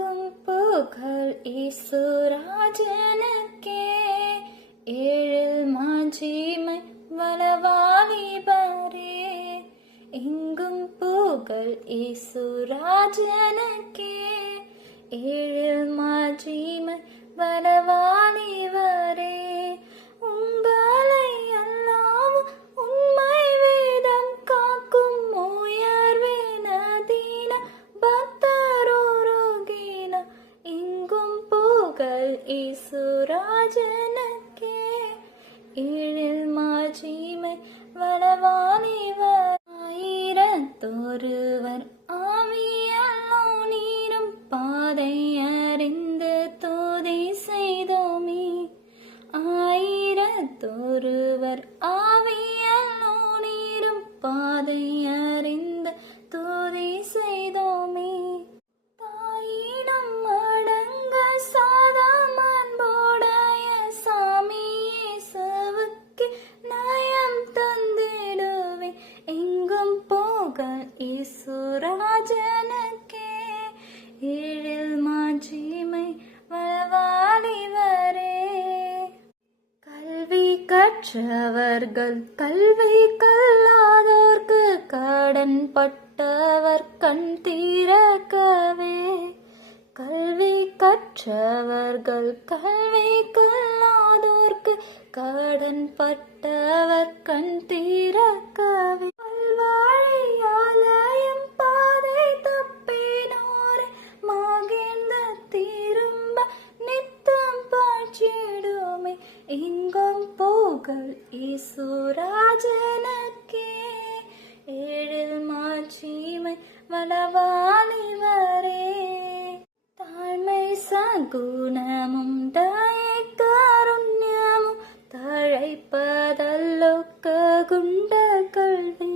எங்கும் புகழ் இயேசுராஜனுக்கே, ஏழில் மாட்சிமை வளவாலிபரே. எங்கும் புகழ் இயேசுராஜனுக்கே, ஏழில் மாட்சிமை வளவாலிபரே. உங்களை அல்லாவும் உண்மை வேதம் காக்கும் உயர்வினதீன பக்தரோரோகின. எங்கும் புகழ் இயேசுராஜனுக்கே, ஏழில் மாட்சிமை வளவாலிபரே. ஆயிரத்தொருவர் ஆவியல்லோ நீரும் பாதை அறிந்து துதி செய்தோமே. ஆயிரத்தொருவர் ஆவியல்லோ நீரும் பாதை அறிந்து துதி செய்தோமே. தாயினும் அடங்க சாதமன்போடைய சாமி இயேசுவுக்கு நயம் தந்திடுவே. எங்கும் புகழ் இயேசுராஜனுக்கே, ஏழில் மாட்சிமை வளவாலிபரே. கல்வி கற்றவர்கள் கல்வி கல்லாதோர்க்கு கடன் பட்டவர் கண் திறக்கவே. கல்வி கற்றவர்கள் கல்வி கல்லாதோர்க்கு கடன் பட்டவர் கண் திறக்கவே. பல்வாழியாலயம் பாதை தப்பினோரை மகிழ்ந்த திரும்ப நித்தம் பாற்றிடுமே. எங்கும் புகழ் இயேசுராஜனுக்கே, ஏழில் மாட்சிமை வளவாலிபரே. தாழ்மை சகுணமும் தயை காருண்யமும் தழைப்பதல்லோ ககுண்ட கல்வி.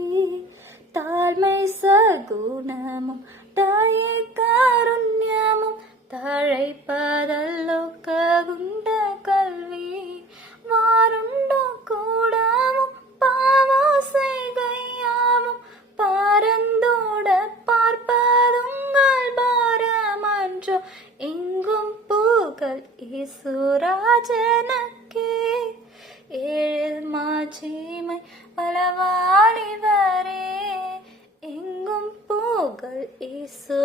தாழ்மை சகுணமும் தயை காருண்யமும் தழைப்பதல்லோ ககுண்ட கல்வி. வாருண்டோ கூடவும் பாவாசைகையாவும் பரந்தோட பார்ப்பதுங்கள் பாரமன்றோ. எங்கும் புகழ் இயேசுராஜனுக்கே, ஏழில் மாட்சிமை வளவாலிபரே. எங்கும் புகழ் இயேசு